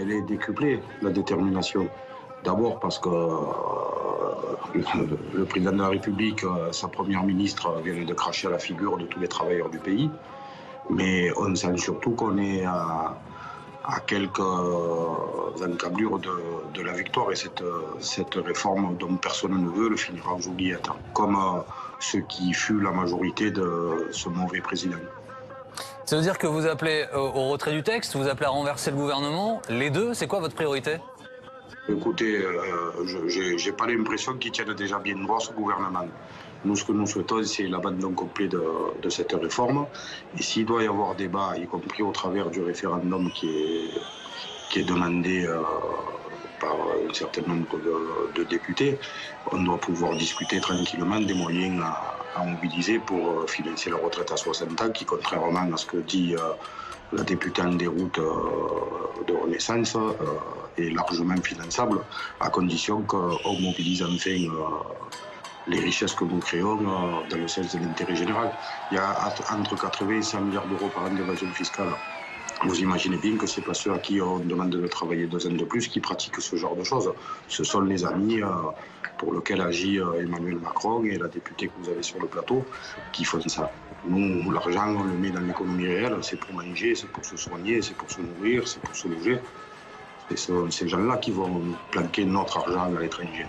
Elle est décuplée, la détermination. D'abord parce que le président de la République, sa première ministre, viennent de cracher à la figure de tous les travailleurs du pays. Mais on sent surtout qu'on est à quelques encablures de la victoire, et cette réforme dont personne ne veut le finira aux oubliettes, comme ce qui fut la majorité de ce mauvais président. Ça veut dire que vous appelez au retrait du texte, vous appelez à renverser le gouvernement, les deux, c'est quoi votre priorité? Écoutez, j'ai pas l'impression qu'ils tiennent déjà bien droit ce gouvernement. Nous, ce que nous souhaitons, c'est l'abandon complet de cette réforme. Et s'il doit y avoir débat, y compris au travers du référendum qui est demandé par un certain nombre de députés, on doit pouvoir discuter tranquillement des moyens à mobiliser pour financer la retraite à 60 ans, qui, contrairement à ce que dit la députée en déroute de Renaissance, est largement finançable, à condition qu'on mobilise enfin les richesses que nous créons dans le sens de l'intérêt général. Il y a entre 80 et 100 milliards d'euros par an d'évasion fiscale. Vous imaginez bien que ce n'est pas ceux à qui on demande de travailler 2 ans de plus qui pratiquent ce genre de choses. Ce sont les amis pour lesquels agit Emmanuel Macron et la députée que vous avez sur le plateau qui font ça. Nous, l'argent, on le met dans l'économie réelle, c'est pour manger, c'est pour se soigner, c'est pour se nourrir, c'est pour se loger. Et ce sont ces gens-là qui vont planquer notre argent à l'étranger.